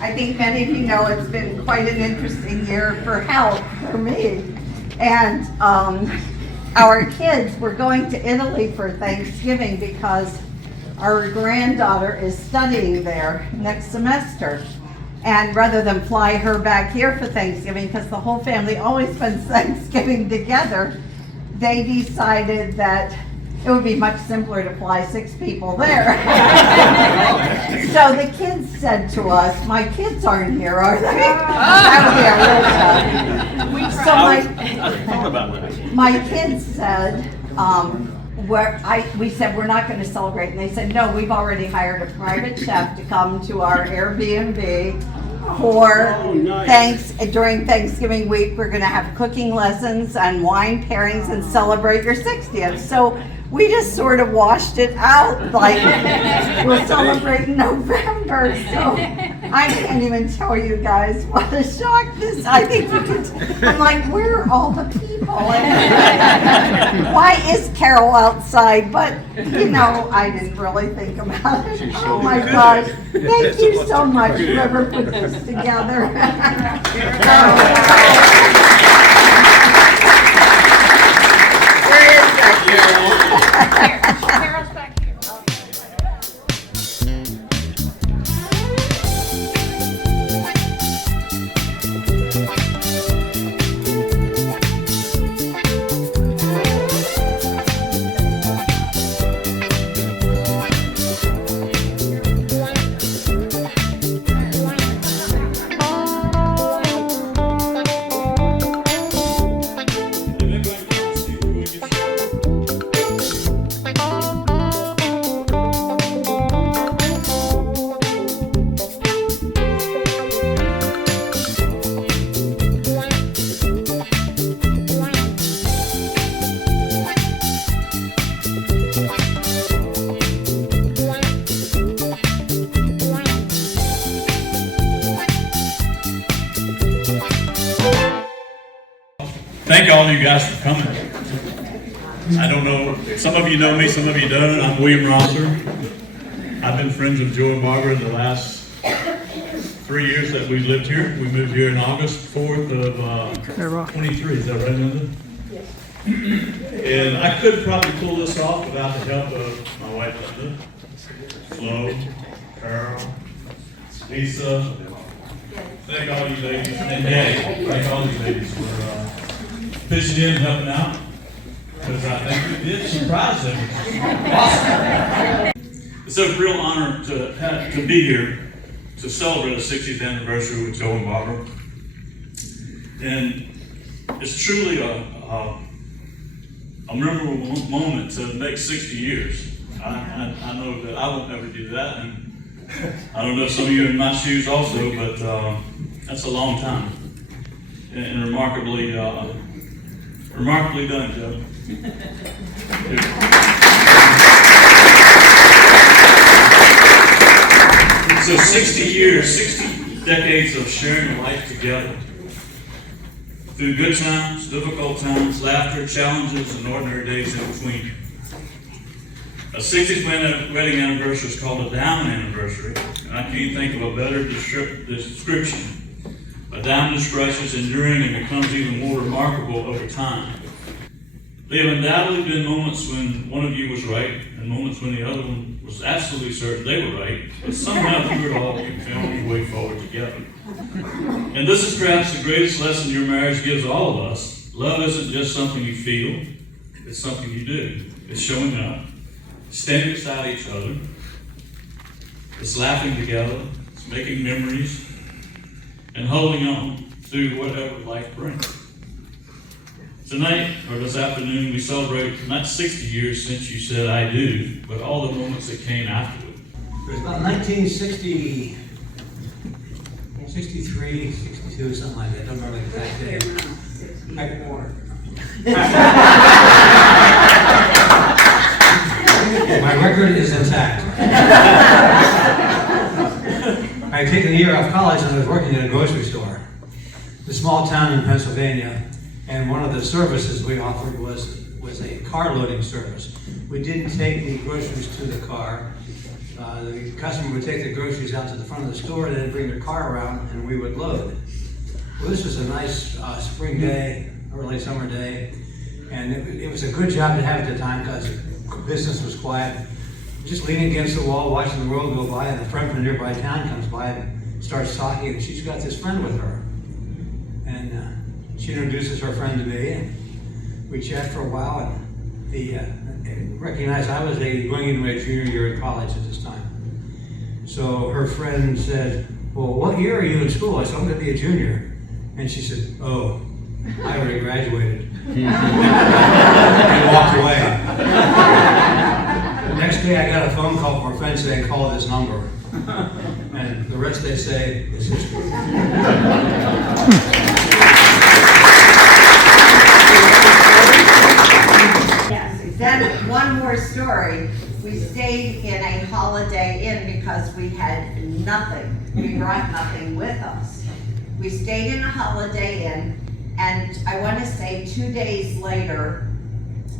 I think many of you know it's been quite an interesting year for health for me. And our kids were going to Italy for Thanksgiving because our granddaughter is studying there next semester. And rather than fly her back here for Thanksgiving, because the whole family always spends Thanksgiving together, they decided that it would be much simpler to fly 6 people there. So the kids said to us, my kids aren't here, are they? That would be a real shock. So my kids said, we said we're not going to celebrate, and they said no, we've already hired a private chef to come to our Airbnb for during Thanksgiving week. We're going to have cooking lessons and wine pairings and celebrate your 60th. So we just sort of washed it out, like we'll celebrate in November. So I can't even tell you guys what a shock this. I think you could. I'm like, where are all the people? Why is Carol outside? But you know, I didn't really think about it. Oh my gosh! Thank you so much, whoever put this together. Where is that, Carol? Carol's back here. Thank all of you guys for coming. I don't know, some of you know me, some of you don't. I'm William Rosser. I've been friends with Joe and Barbara the last 3 years that we've lived here. We moved here in August 4th of 23, is that right, Linda? Yes. And I could probably pull this off without the help of my wife, Linda, Flo, Carol, Lisa. Thank all you ladies, and Daddy. Thank all you ladies for pitching in and helping out, because I think we did surprise them. Awesome. It's a real honor to be here to celebrate the 60th anniversary with Joe and Barbara. And it's truly a memorable moment to make 60 years. I know that I won't ever do that, and I don't know if some of you are in my shoes also, but that's a long time. And remarkably done, Joe. So 60 years, 60 decades of sharing life together. Through good times, difficult times, laughter, challenges, and ordinary days in between. A 60th wedding anniversary is called a diamond anniversary, and I can't think of a better description. A diamond is precious, enduring, and becomes even more remarkable over time. There have undoubtedly been moments when one of you was right, and moments when the other one was absolutely certain they were right, but somehow through it all, you found your way forward together. And this is perhaps the greatest lesson your marriage gives all of us. Love isn't just something you feel, it's something you do. It's showing up, standing beside each other, it's laughing together, it's making memories, and holding on through whatever life brings. Tonight, or this afternoon, we celebrate not 60 years since you said I do, but all the moments that came afterward. It was about 1960, 63, 62, something like that. I don't remember the exact date. My record is intact. I had taken a year off college and I was working at a grocery store. It's a small town in Pennsylvania, and and one of the services we offered was a car loading service. We didn't take the groceries to the car. The customer would take the groceries out to the front of the store and then bring their car around and we would load. Well, this was a nice spring day, early summer day, and it was a good job to have at the time because business was quiet. Just leaning against the wall, watching the world go by, and a friend from a nearby town comes by and starts talking, and she's got this friend with her. And she introduces her friend to me, and we chat for a while, and he recognized I was going into my junior year in college at this time. So her friend said, well, what year are you in school? I said, I'm going to be a junior. And she said, oh, I already graduated. And walked away. The next day I got a phone call from a friend saying, call this number. And the rest they say is history. Yes, then one more story. We stayed in a Holiday Inn because we had nothing. We brought nothing with us. We stayed in a Holiday Inn, and I want to say 2 days later,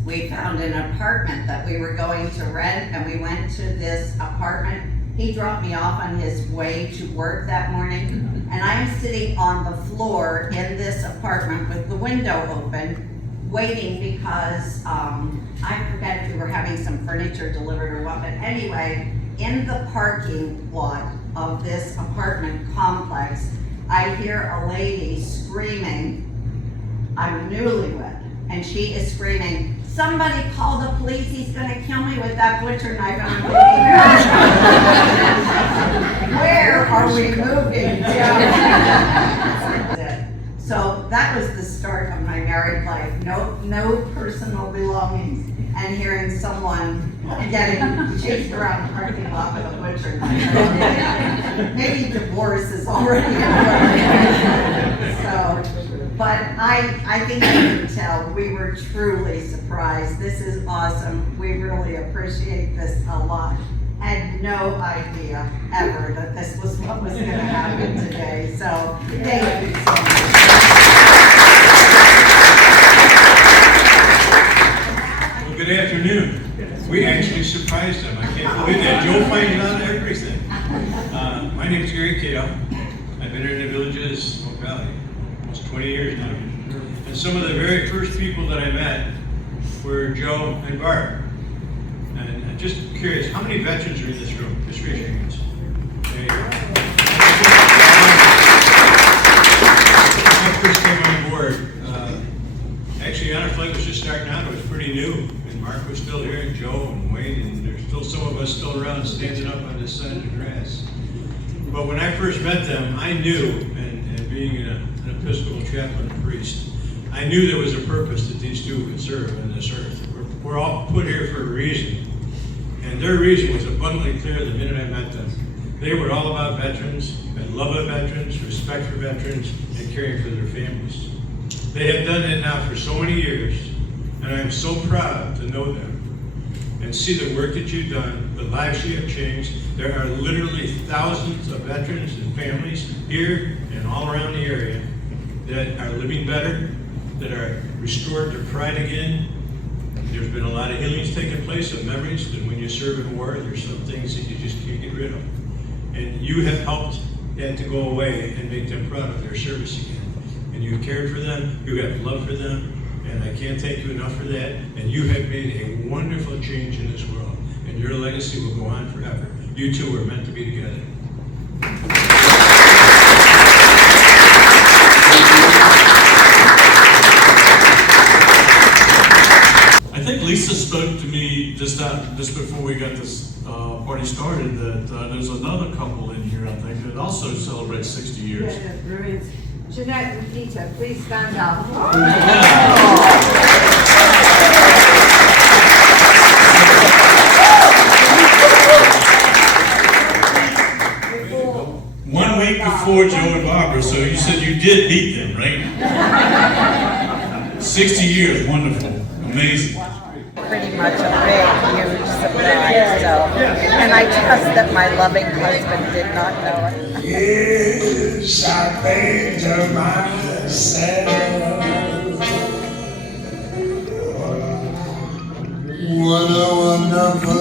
we found an apartment that we were going to rent, and we went to this apartment. He dropped me off on his way to work that morning, and I'm sitting on the floor in this apartment with the window open, waiting because I forget if we were having some furniture delivered or what, but anyway, in the parking lot of this apartment complex, I hear a lady screaming, I'm newlywed, and she is screaming, somebody call the police, he's gonna kill me with that butcher knife. And I'm thinking, where are we moving to? So that was the start of my married life. No personal belongings, and hearing someone getting chased around the parking lot with a butcher knife. Maybe divorce is already over. So. But I think you can tell we were truly surprised. This is awesome. We really appreciate this a lot. Had no idea ever that this was what was going to happen today. So thank you so much. Well, good afternoon. We actually surprised them. I can't believe that. Joe finds out everything. My name is Gary Cato. I've been here in the Villages, Oak Valley, almost 20 years now. And some of the very first people that I met were Joe and Barb. And I'm just curious, how many veterans are in this room? Just raise your hands. There you go. When I first came on board, actually Honor Flight was just starting out. It was pretty new. And Mark was still here, and Joe and Wayne, and there's still some of us still around standing up on this side of the grass. But when I first met them, I knew, and being an Episcopal chaplain and priest, I knew there was a purpose that these two could serve on this earth. We're all put here for a reason. And their reason was abundantly clear the minute I met them. They were all about veterans, and love of veterans, respect for veterans, and caring for their families. They have done that now for so many years, and I am so proud to know them and see the work that you've done, the lives you have changed. There are literally thousands of veterans and families here and all around the area that are living better, that are restored their pride again. There's been a lot of healings taking place of memories that when you serve in war, there's some things that you just can't get rid of. And you have helped that to go away and make them proud of their service again. And you cared for them, you have love for them, and I can't thank you enough for that. And you have made a wonderful change in this world, and your legacy will go on forever. You two were meant to be together. I think Lisa spoke to me just before we got this party started that there's another couple in here, I think, that also celebrates 60 years. Yeah, the Bruins. Jeanette and Peter, please stand up. One week before Joe and Barbara, so you said you did meet them, right? 60 years, wonderful, amazing. Pretty much a big, huge surprise. So, and I trust that my loving husband did not know it. Yes, I think to myself, of